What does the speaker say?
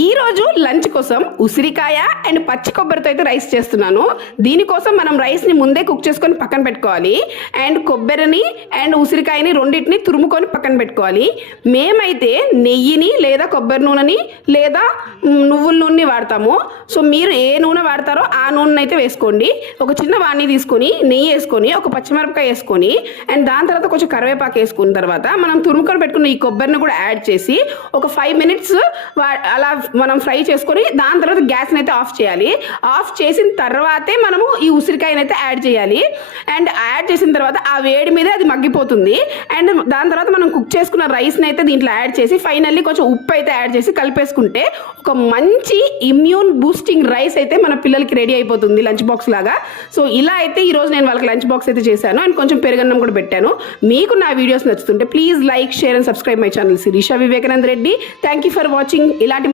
ఈ రోజు లంచ్ కోసం ఉసిరికాయ అండ్ పచ్చి కొబ్బరితో అయితే రైస్ చేస్తున్నాను. దీనికోసం మనం రైస్ని ముందే కుక్ చేసుకొని పక్కన పెట్టుకోవాలి. అండ్ కొబ్బరిని అండ్ ఉసిరికాయని రెండింటిని తురుముకొని పక్కన పెట్టుకోవాలి. మేమైతే నెయ్యిని లేదా కొబ్బరి నూనెని లేదా నువ్వుల నూనెని వాడతాము. సో మీరు ఏ నూనె వాడతారో ఆ నూనెని అయితే వేసుకోండి. ఒక చిన్న వాణి తీసుకొని నెయ్యి వేసుకొని ఒక పచ్చిమిరపకాయ వేసుకొని అండ్ దాని తర్వాత కొంచెం కరివేపాకు వేసుకున్న తర్వాత మనం తురుముకొని పెట్టుకున్న ఈ కొబ్బరిని కూడా యాడ్ చేసి ఒక 5 minutes అలా మనం ఫ్రై చేసుకొని దాని తర్వాత గ్యాస్ని అయితే ఆఫ్ చేయాలి. ఆఫ్ చేసిన తర్వాతే మనము ఈ ఉసిరికాయని అయితే యాడ్ చేయాలి. అండ్ యాడ్ చేసిన తర్వాత ఆ వేడి మీదే అది మగ్గిపోతుంది. అండ్ దాని తర్వాత మనం కుక్ చేసుకున్న రైస్ని అయితే దీంట్లో యాడ్ చేసి ఫైనల్లీ కొంచెం ఉప్పు అయితే యాడ్ చేసి కలిపేసుకుంటే ఒక మంచి ఇమ్యూన్ బూస్టింగ్ రైస్ అయితే మన పిల్లలకి రెడీ అయిపోతుంది లంచ్ బాక్స్ లాగా. సో ఇలా అయితే ఈరోజు నేను వాళ్ళకి లంచ్ బాక్స్ అయితే చేశాను. అండ్ కొంచెం పెరుగన్నం కూడా పెట్టాను. మీకు నా వీడియోస్ నచ్చుతుంటే please like, share and subscribe my channel Sirisha Vivekananda Reddy. Thank you for watching. ఇలాంటి